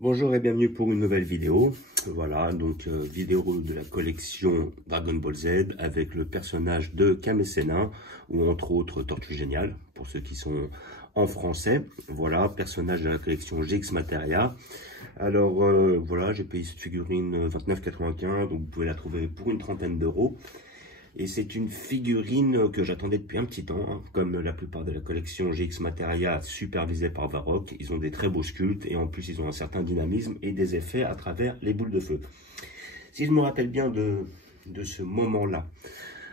Bonjour et bienvenue pour une nouvelle vidéo. Voilà, donc vidéo de la collection Dragon Ball Z avec le personnage de Kame Sennin ou entre autres Tortue Géniale pour ceux qui sont en français. Voilà, personnage de la collection GX Materia. Alors voilà, j'ai payé cette figurine 29,95, donc vous pouvez la trouver pour une trentaine d'euros. Et c'est une figurine que j'attendais depuis un petit temps, hein. Comme la plupart de la collection GX Materia supervisée par Varrock. Ils ont des très beaux sculptes et en plus ils ont un certain dynamisme et des effets à travers les boules de feu. Si je me rappelle bien de ce moment-là,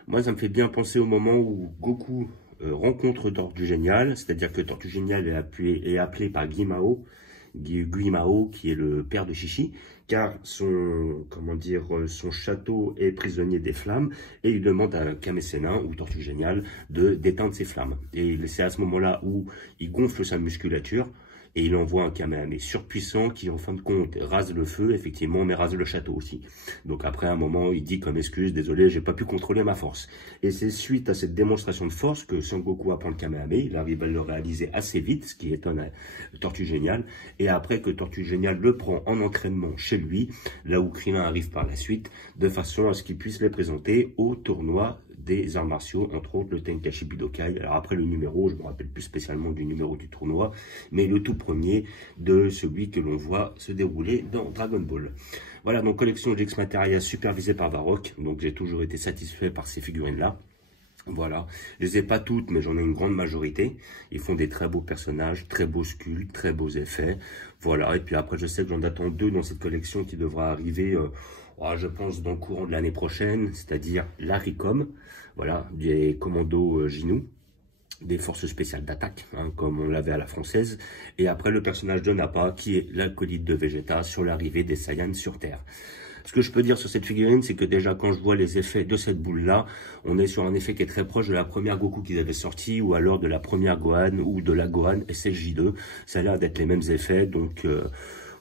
moi ça me fait bien penser au moment où Goku rencontre Tortue Géniale, c'est-à-dire que Tortue Géniale est appelé par Guimao, qui est le père de Chichi, car son château est prisonnier des flammes, et il demande à Kame Sennin, ou Tortue Géniale, d'éteindre ses flammes. Et c'est à ce moment-là où il gonfle sa musculature, et il envoie un Kamehameha surpuissant qui, en fin de compte, rase le feu, effectivement, mais rase le château aussi. Donc après un moment, il dit comme excuse, désolé, j'ai pas pu contrôler ma force. Et c'est suite à cette démonstration de force que Son Goku apprend le Kamehameha. Il arrive à le réaliser assez vite, ce qui étonne Tortue Géniale. Et après que Tortue Géniale le prend en entraînement chez lui, là où Krillin arrive par la suite, de façon à ce qu'il puisse les présenter au tournoi des arts martiaux, entre autres le Tenkaichi Budokai. Alors après le numéro, je ne me rappelle plus spécialement du numéro du tournoi, mais le tout premier de celui que l'on voit se dérouler dans Dragon Ball. Voilà, donc collection GX Materia supervisée par Varrock, donc j'ai toujours été satisfait par ces figurines-là. Voilà, je les ai pas toutes, mais j'en ai une grande majorité. Ils font des très beaux personnages, très beaux sculptes, très beaux effets. Voilà, et puis après, je sais que j'en attends deux dans cette collection qui devra arriver, je pense, dans le courant de l'année prochaine, c'est-à-dire l'Aricom, voilà, des commandos Ginou, des forces spéciales d'attaque, hein, comme on l'avait à la française. Et après, le personnage de Nappa, qui est l'acolyte de Vegeta sur l'arrivée des Saiyans sur Terre. Ce que je peux dire sur cette figurine, c'est que déjà quand je vois les effets de cette boule-là, on est sur un effet qui est très proche de la première Goku qu'ils avaient sorti, ou alors de la première Gohan, ou de la Gohan SLJ2. Ça a l'air d'être les mêmes effets, donc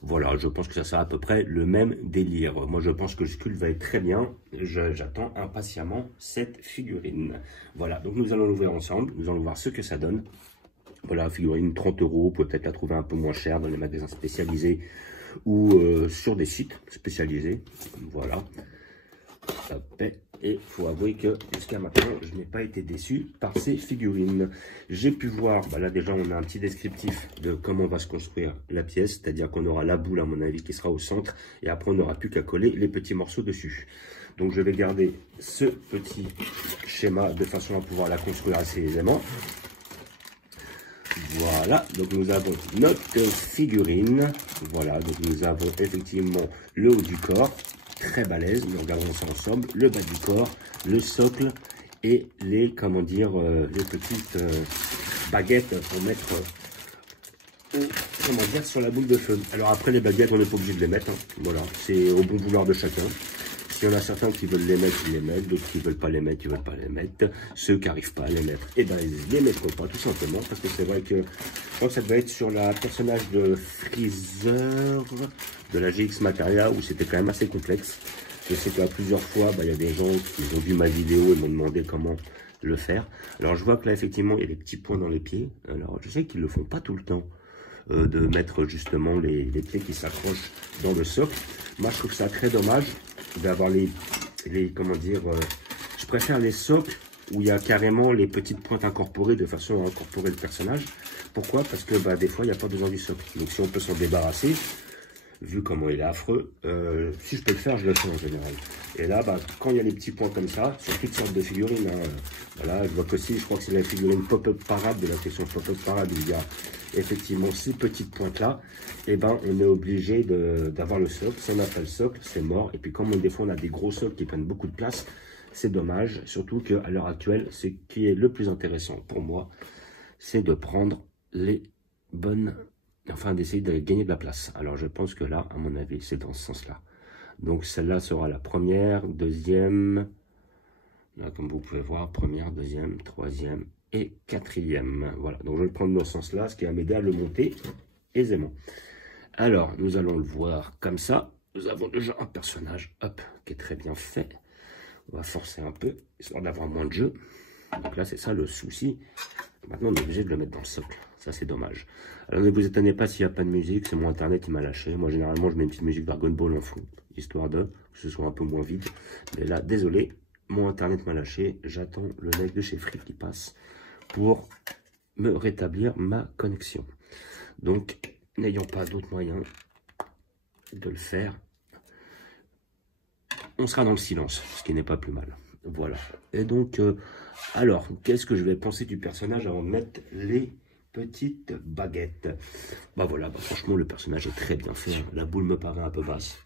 voilà, je pense que ça sera à peu près le même délire. Moi, je pense que le sculpte va être très bien. J'attends impatiemment cette figurine. Voilà, donc nous allons l'ouvrir ensemble, nous allons voir ce que ça donne. Voilà, figurine 30 euros, peut-être la trouver un peu moins chère dans les magasins spécialisés ou sur des sites spécialisés. Voilà. Et il faut avouer que jusqu'à maintenant, je n'ai pas été déçu par ces figurines. J'ai pu voir, là déjà on a un petit descriptif de comment va se construire la pièce, c'est-à-dire qu'on aura la boule à mon avis qui sera au centre, et après on n'aura plus qu'à coller les petits morceaux dessus. Donc je vais garder ce petit schéma de façon à pouvoir la construire assez aisément. Voilà, donc nous avons notre figurine. Voilà, donc nous avons effectivement le haut du corps, très balèze, nous regardons ça ensemble, le bas du corps, le socle et les, les petites baguettes pour mettre, sur la boule de feu. Alors après les baguettes, on n'est pas obligé de les mettre, hein. Voilà, c'est au bon vouloir de chacun. S'il y en a certains qui veulent les mettre, ils les mettent. D'autres qui ne veulent pas les mettre, ils ne veulent pas les mettre. Ceux qui n'arrivent pas à les mettre, ils ne les mettront pas, tout simplement. Parce que c'est vrai que je crois que ça devait être sur la personnage de Freezer de la GX Materia où c'était quand même assez complexe. Je sais qu'à plusieurs fois, il y a des gens qui ont vu ma vidéo et m'ont demandé comment le faire. Alors je vois que là, effectivement, il y a des petits points dans les pieds. Alors je sais qu'ils ne le font pas tout le temps. De mettre justement les pieds qui s'accrochent dans le socle. Moi, je trouve ça très dommage d'avoir je préfère les socles où il y a carrément les petites pointes incorporées de façon à incorporer le personnage. Pourquoi? Parce que des fois, il n'y a pas besoin du socle. Donc, si on peut s'en débarrasser, vu comment il est affreux, si je peux le faire, je le fais en général. Et là, quand il y a les petits points comme ça, sur toutes sortes de figurines, hein, voilà, je vois qu'aussi, je crois que c'est la figurine Pop-Up Parade de la section Pop-Up Parade où il y a effectivement ces petites pointes-là, et on est obligé d'avoir le socle. Si on n'a pas le socle, c'est mort. Et puis comme des fois on a des gros socles qui prennent beaucoup de place, c'est dommage. Surtout qu'à l'heure actuelle, ce qui est le plus intéressant pour moi, c'est de prendre les bonnes... Enfin, d'essayer de gagner de la place. Alors, je pense que là, à mon avis, c'est dans ce sens-là. Donc, celle-là sera la première, deuxième. Là, comme vous pouvez voir, première, deuxième, troisième et quatrième. Voilà. Donc, je vais le prendre dans ce sens-là, ce qui va m'aider à le monter aisément. Alors, nous allons le voir comme ça. Nous avons déjà un personnage, hop, qui est très bien fait. On va forcer un peu, histoire d'avoir moins de jeu. Donc là, c'est ça le souci. Maintenant, on est obligé de le mettre dans le socle. Ça, c'est dommage. Alors, ne vous étonnez pas s'il n'y a pas de musique. C'est mon internet qui m'a lâché. Moi, généralement, je mets une petite musique Dragon Ball en fond, histoire de que ce soit un peu moins vide. Mais là, désolé, mon internet m'a lâché. J'attends le mec de chez Free qui passe pour me rétablir ma connexion. Donc, n'ayant pas d'autre moyen de le faire, on sera dans le silence, ce qui n'est pas plus mal. Voilà. Et donc, alors, qu'est-ce que je vais penser du personnage avant de mettre les petites baguettes? Bah voilà, bah franchement, le personnage est très bien fait. Hein. La boule me paraît un peu basse.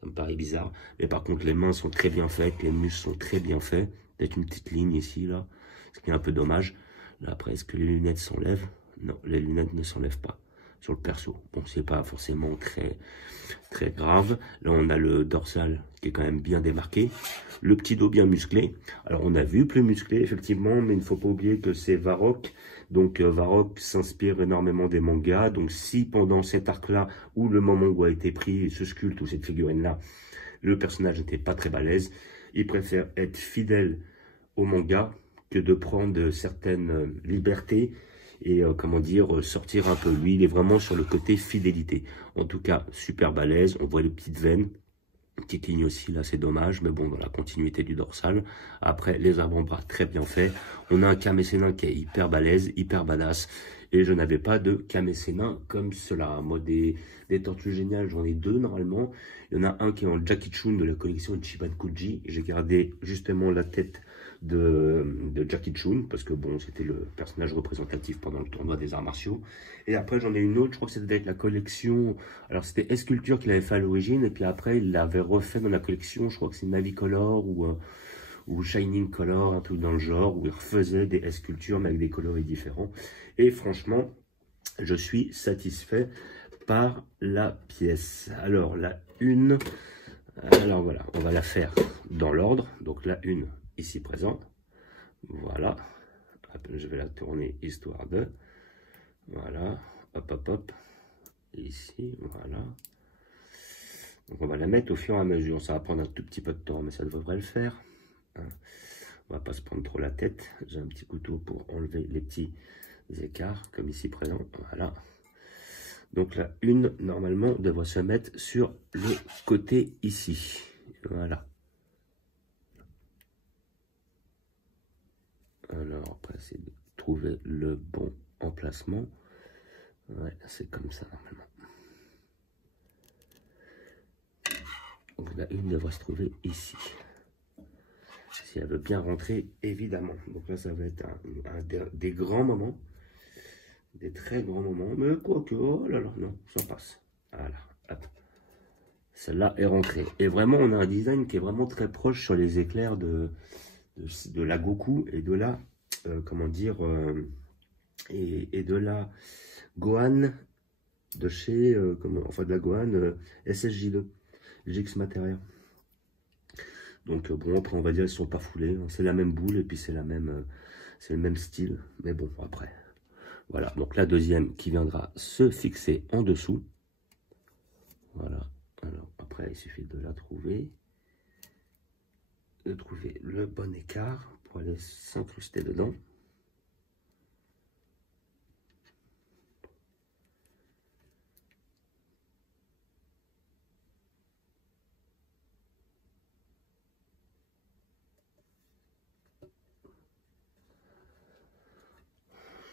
Ça me paraît bizarre. Mais par contre, les mains sont très bien faites. Les muscles sont très bien faits. Peut-être une petite ligne ici, là. Ce qui est un peu dommage. Là, après, est-ce que les lunettes s'enlèvent? Non, les lunettes ne s'enlèvent pas sur le perso. Bon, c'est pas forcément très grave. Là, on a le dorsal qui est quand même bien démarqué. Le petit dos bien musclé. Alors, on a vu plus musclé, effectivement, mais il ne faut pas oublier que c'est Varrock. Donc, Varrock s'inspire énormément des mangas. Donc, si pendant cet arc-là, où le manga a été pris, ce sculpte ou cette figurine-là, le personnage n'était pas très balèze, il préfère être fidèle au manga que de prendre certaines libertés et comment dire, sortir un peu. Lui, il est vraiment sur le côté fidélité. En tout cas, super balèze. On voit les petites veines, petite ligne aussi, là, c'est dommage. Mais bon, dans la continuité du dorsal. Après, les avant-bras très bien faits. On a un Kame-Sennin qui est hyper balèze, hyper badass. Et je n'avais pas de Kame-Sennin comme cela. Moi, des Tortues Géniales, j'en ai deux normalement. Il y en a un qui est en Jackie Chun de la collection Ichiban Kuji. J'ai gardé justement la tête de Jackie Chun, parce que bon, c'était le personnage représentatif pendant le tournoi des arts martiaux. Et après, j'en ai une autre, je crois que c'était avec la collection, alors c'était S-Culture qu'il avait fait à l'origine, et puis après, il l'avait refait dans la collection, je crois que c'est Navicolor ou Shining Color, un truc dans le genre, où il refaisait des S-Culture, mais avec des coloris différents. Et franchement, je suis satisfait par la pièce. Alors, la une, alors voilà, on va la faire dans l'ordre. Donc la une, ici présente. Voilà. Hop, je vais la tourner histoire de. Voilà. Hop, hop, hop. Ici, voilà. Donc on va la mettre au fur et à mesure. Ça va prendre un tout petit peu de temps, mais ça devrait le faire. Hein. On va pas se prendre trop la tête. J'ai un petit couteau pour enlever les petits écarts, comme ici présent. Voilà. Donc la une, normalement, devrait se mettre sur le côté ici. Voilà. Alors, après, c'est de trouver le bon emplacement. Ouais, c'est comme ça, normalement. Donc, la une devrait se trouver ici. Si elle veut bien rentrer, évidemment. Donc là, ça va être des grands moments. Des très grands moments. Mais quoique, oh là là, non, ça passe. Voilà, hop. Celle-là est rentrée. Et vraiment, on a un design qui est vraiment très proche sur les éclairs de la Goku et de la, comment dire, et de la Gohan de chez, enfin de la Gohan SSJ2, GX Materia. Donc bon, après on va dire ils sont pas foulés, hein. C'est la même boule et puis c'est le même style. Mais bon, après, voilà. Donc la deuxième qui viendra se fixer en dessous. Voilà. Alors après, il suffit de la trouver. De trouver le bon écart pour aller s'incruster dedans.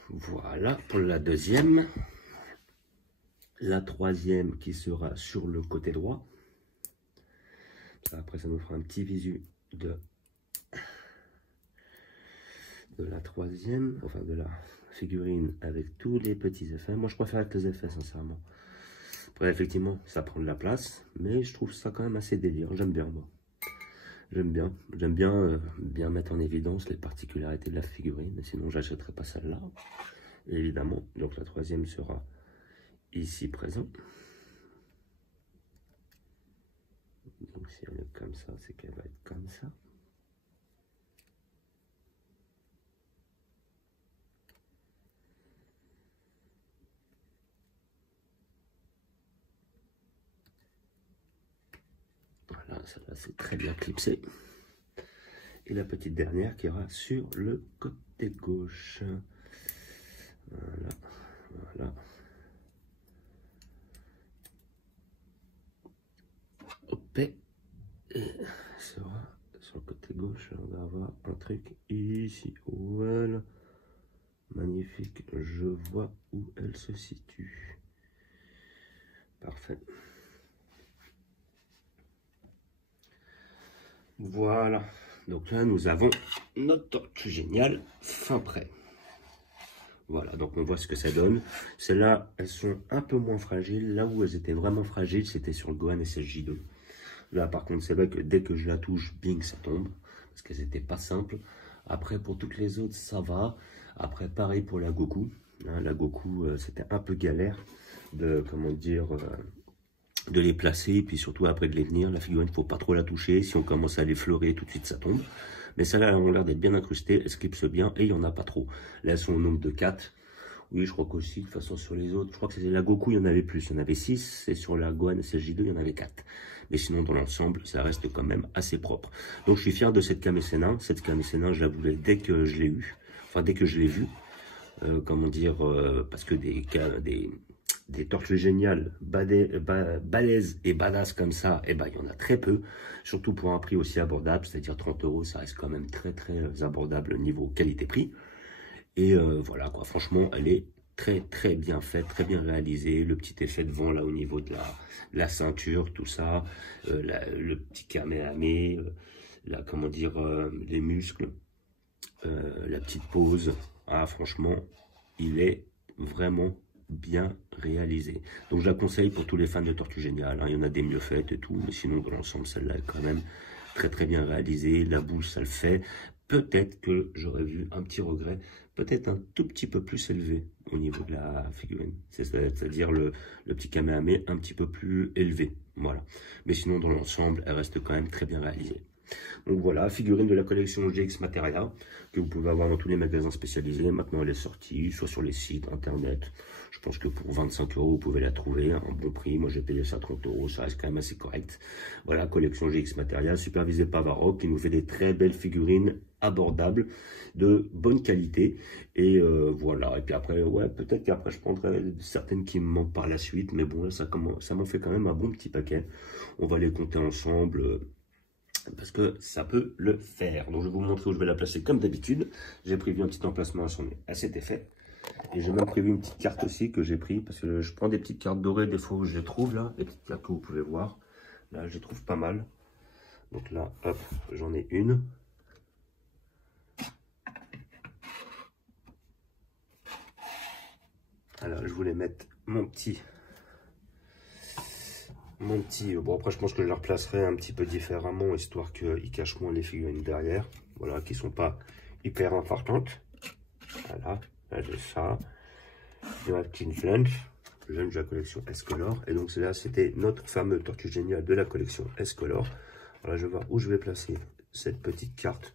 Voilà pour la deuxième. La troisième qui sera sur le côté droit. Après, ça nous fera un petit visu de la troisième, enfin de la figurine avec tous les petits effets. Moi, je préfère avec les effets, sincèrement. Après, effectivement, ça prend de la place, mais je trouve ça quand même assez délire. J'aime bien, moi. J'aime bien bien mettre en évidence les particularités de la figurine, sinon j'achèterai pas celle-là, évidemment. Donc la troisième sera ici présent. Donc si elle est comme ça, c'est qu'elle va être comme ça. Voilà, celle-là c'est très bien clipsé. Et la petite dernière qui ira sur le côté gauche. Voilà, voilà. Hop, et sera sur le côté gauche, on va avoir un truc ici. Voilà. Magnifique, je vois où elle se situe. Parfait. Voilà. Donc là, nous avons notre tortue géniale fin prêt. Voilà, donc on voit ce que ça donne. Celles-là, elles sont un peu moins fragiles. Là où elles étaient vraiment fragiles, c'était sur le Gohan SSJ2. Là, par contre, c'est vrai que dès que je la touche, bing, ça tombe. Parce qu'elles n'étaient pas simples. Après, pour toutes les autres, ça va. Après, pareil pour la Goku. Hein, la Goku, c'était un peu galère de, comment dire, de les placer. Et puis surtout, après de les tenir. La figurine, il ne faut pas trop la toucher. Si on commence à les fleurer, tout de suite, ça tombe. Mais celles-là, elles ont l'air d'être bien incrustées. Elles se clipsent bien. Et il n'y en a pas trop. Là, elles sont au nombre de 4. Oui, je crois qu'aussi, de toute façon, sur les autres, je crois que c'est la Goku, il y en avait plus. Il y en avait 6. Et sur la Gohan SSJ2, il y en avait 4. Mais sinon, dans l'ensemble, ça reste quand même assez propre. Donc, je suis fier de cette Kame-Sennin. Cette Kame-Sennin, je la voulais dès que je l'ai eue. Enfin, dès que je l'ai vue. Comment dire, parce que des tortues géniales, balèzes et badass comme ça, eh ben, il y en a très peu. Surtout pour un prix aussi abordable, c'est-à-dire 30 €, ça reste quand même très, très abordable niveau qualité-prix. Et voilà, quoi, franchement, elle est très, très bien faite, très bien réalisée. Le petit effet de vent, là, au niveau de la ceinture, tout ça. Le petit kamehameha, comment dire, les muscles. La petite pose, ah, franchement, il est vraiment bien réalisé. Donc je la conseille pour tous les fans de Tortue Géniale. Hein. Il y en a des mieux faites et tout, mais sinon dans l'ensemble, celle-là est quand même très très bien réalisée. La boule, ça le fait. Peut-être que j'aurais vu un petit regret, peut-être un tout petit peu plus élevé au niveau de la figurine. C'est-à-dire le petit kamehameha un petit peu plus élevé. Voilà. Mais sinon, dans l'ensemble, elle reste quand même très bien réalisée. Donc voilà, figurine de la collection GX Materia, que vous pouvez avoir dans tous les magasins spécialisés. Maintenant, elle est sortie, soit sur les sites internet. Je pense que pour 25 €, vous pouvez la trouver à un bon prix. Moi, j'ai payé ça 30 €, ça reste quand même assez correct. Voilà, collection GX Materia, supervisée par Varrock, qui nous fait des très belles figurines abordables, de bonne qualité. Et voilà, et puis après, ouais, peut-être qu'après, je prendrai certaines qui me manquent par la suite. Mais bon, là, ça m'en fait quand même un bon petit paquet. On va les compter ensemble. Parce que ça peut le faire. Donc je vais vous montrer où je vais la placer comme d'habitude. J'ai prévu un petit emplacement à cet effet. Et j'ai même prévu une petite carte aussi que j'ai pris. Parce que je prends des petites cartes dorées des fois où je les trouve là. Les petites cartes que vous pouvez voir. Là je les trouve pas mal. Donc là, hop, j'en ai une. Alors je voulais mettre mon petit, bon après je pense que je la replacerai un petit peu différemment, histoire qu'il cache moins les figurines derrière, voilà, qui sont pas hyper importantes. Voilà, là j'ai ça, j'ai ma petite Flange de la collection S-Color, et donc là c'était notre fameux Tortue Géniale de la collection S-Color. Voilà, je vais voir où je vais placer cette petite carte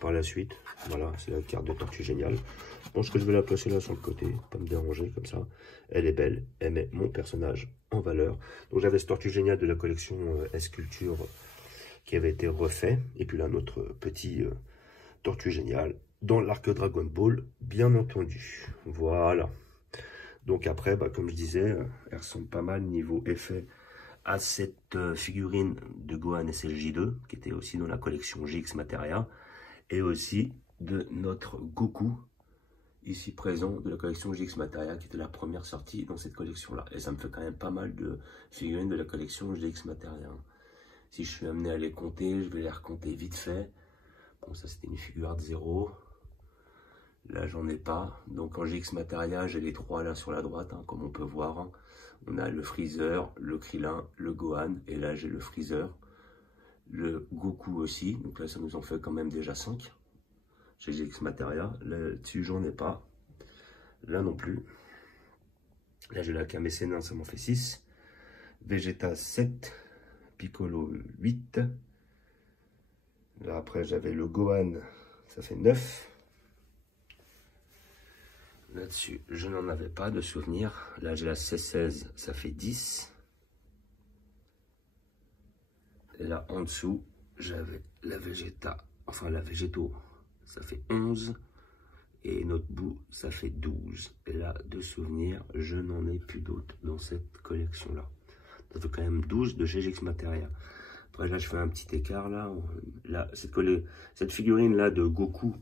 par la suite. Voilà, c'est la carte de Tortue Géniale. Je pense que je vais la placer là sur le côté, pas me déranger comme ça. Elle est belle, elle met mon personnage en valeur. Donc j'avais ce Tortue Géniale de la collection S-Culture qui avait été refait. Et puis là, notre petit Tortue Géniale dans l'arc Dragon Ball, bien entendu. Voilà. Donc après, bah, comme je disais, elles ressemblent pas mal niveau effet à cette figurine de Gohan SLJ2, qui était aussi dans la collection GX Materia, et aussi de notre Goku, ici présent, de la collection GX Materia, qui était la première sortie dans cette collection-là. Et ça me fait quand même pas mal de figurines de la collection GX Materia. Si je suis amené à les compter, je vais les recompter vite fait. Bon, ça c'était une figure de 0. Là, j'en ai pas. Donc en GX Materia, j'ai les 3 là sur la droite, hein, comme on peut voir. Hein. On a le Freezer, le Krillin, le Gohan. Et là, j'ai le Freezer, le Goku aussi. Donc là, ça nous en fait quand même déjà 5. Chez GX Materia. Là-dessus, j'en ai pas. Là non plus. Là, j'ai la Kame-Sennin, ça m'en fait 6. Vegeta 7. Piccolo 8. Là, après, j'avais le Gohan, ça fait 9. Là-dessus, je n'en avais pas de souvenir. Là, j'ai la C16, ça fait 10. Et là, en dessous, j'avais la Vegeta enfin la végétaux, ça fait 11. Et notre bout, ça fait 12. Et là, de souvenirs, je n'en ai plus d'autres dans cette collection-là. Ça fait quand même 12 de chez GX Materia. Après, là, je fais un petit écart, là. Là cette figurine-là de Goku,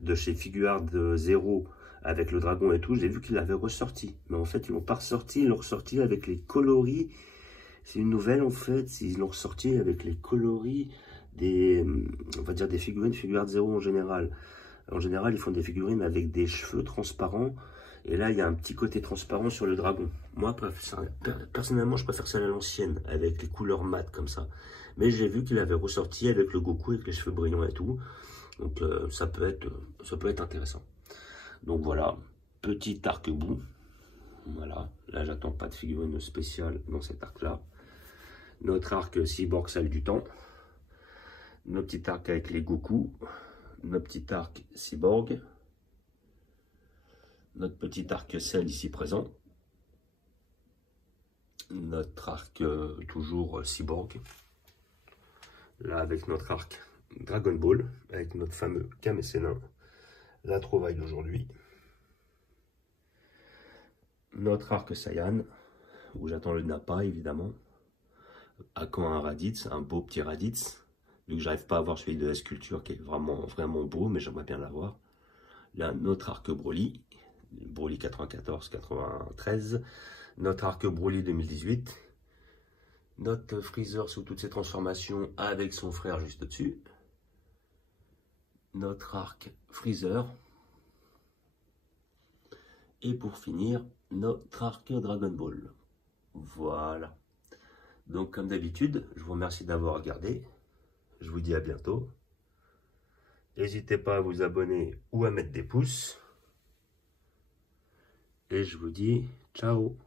de chez Figuart 0, avec le dragon et tout, j'ai vu qu'ils l'avaient ressorti. Mais en fait, ils l'ont pas ressorti, ils l'ont ressorti avec les coloris. C'est une nouvelle, en fait. Ils l'ont ressorti avec les coloris des, on va dire, des figurines Figuart 0 en général. En général, ils font des figurines avec des cheveux transparents. Et là, il y a un petit côté transparent sur le dragon. Moi, personnellement, je préfère ça à l'ancienne, avec les couleurs mat comme ça. Mais j'ai vu qu'il avait ressorti avec le Goku, avec les cheveux brillants et tout. Donc, ça peut être intéressant. Donc voilà, petit arc-bout. Voilà, là, j'attends pas de figurine spéciale dans cet arc-là. Notre arc cyborg salle du temps. Notre petit arc avec les Goku. Notre petit arc cyborg, notre petit arc cell ici présent, notre arc toujours cyborg, là avec notre arc Dragon Ball, avec notre fameux Kame Sennin, la trouvaille d'aujourd'hui, notre arc Saiyan, où j'attends le Nappa évidemment, à quand un Raditz, un beau petit Raditz. Vu que j'arrive pas à voir celui de la sculpture qui est vraiment beau, mais j'aimerais bien l'avoir. Là, notre arc Broly, Broly 94-93, notre arc Broly 2018, notre Freezer sous toutes ses transformations avec son frère juste au-dessus, notre arc Freezer, et pour finir, notre arc Dragon Ball. Voilà. Donc comme d'habitude, je vous remercie d'avoir regardé. Je vous dis à bientôt. N'hésitez pas à vous abonner ou à mettre des pouces. Et je vous dis ciao.